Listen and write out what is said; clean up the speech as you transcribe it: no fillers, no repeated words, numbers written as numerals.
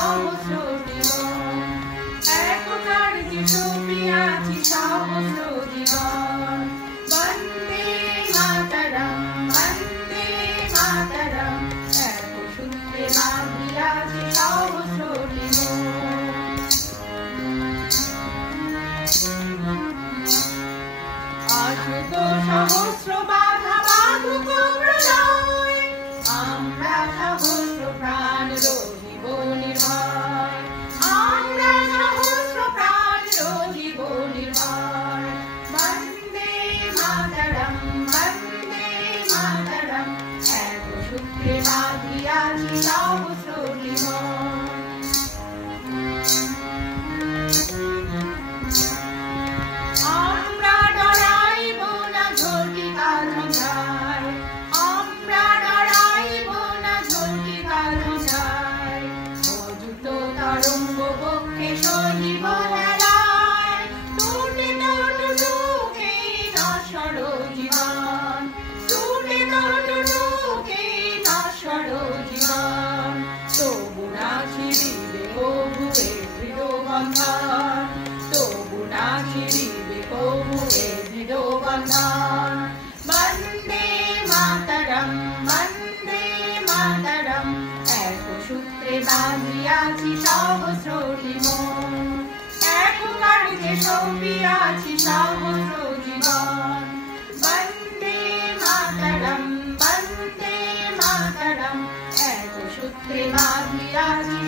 সহস্র জীবন, একতার যে ছবিয়াছি সহস্র জীবন। বন্দে মাতরম, বন্দে মাতরম, এক সূত্রে বাঁধিয়াছি সহস্র জীবন। আসুক সহস্র বাধা বাঁধুক প্রলয়, আমরা সহস্র প্রাণ রহিব নির্ভয়, আমরা সহস্র প্রাণ রহিব নির্ভয়। বন্দে মাতরম, বন্দে মাতরম, এক সূত্রে বাঁধিয়াছি সহস্র জীবন। আমরা ডরাইব না ঝটিকার ঝঞ্ঝায়, আমরা ডরাইব না ঝটিকার ঝঞ্ঝায়, অযুত তরঙ্গ বক্ষে সহিব হেলায়। টুটিত টুটুকে নশ্বর জীবন, টুটিত টুটুকে নশ্বর জীবন। তবু না ছিড়িবে কবুয়ে দৃঢ় বন্ধন, তবু না ছিড়িবে কবুয়ে দৃঢ় বন্ধন। বন্দে মাতরম, বন্দে মাতরম, এক সূত্রে বাঁধিয়াছি সহস্র জীবন, একবার যে সপিয়াছি সহস্র জীবন। বন্দে মাতরম, বন্দে মাতরম, এক সূত্রে বাঁধিয়াছি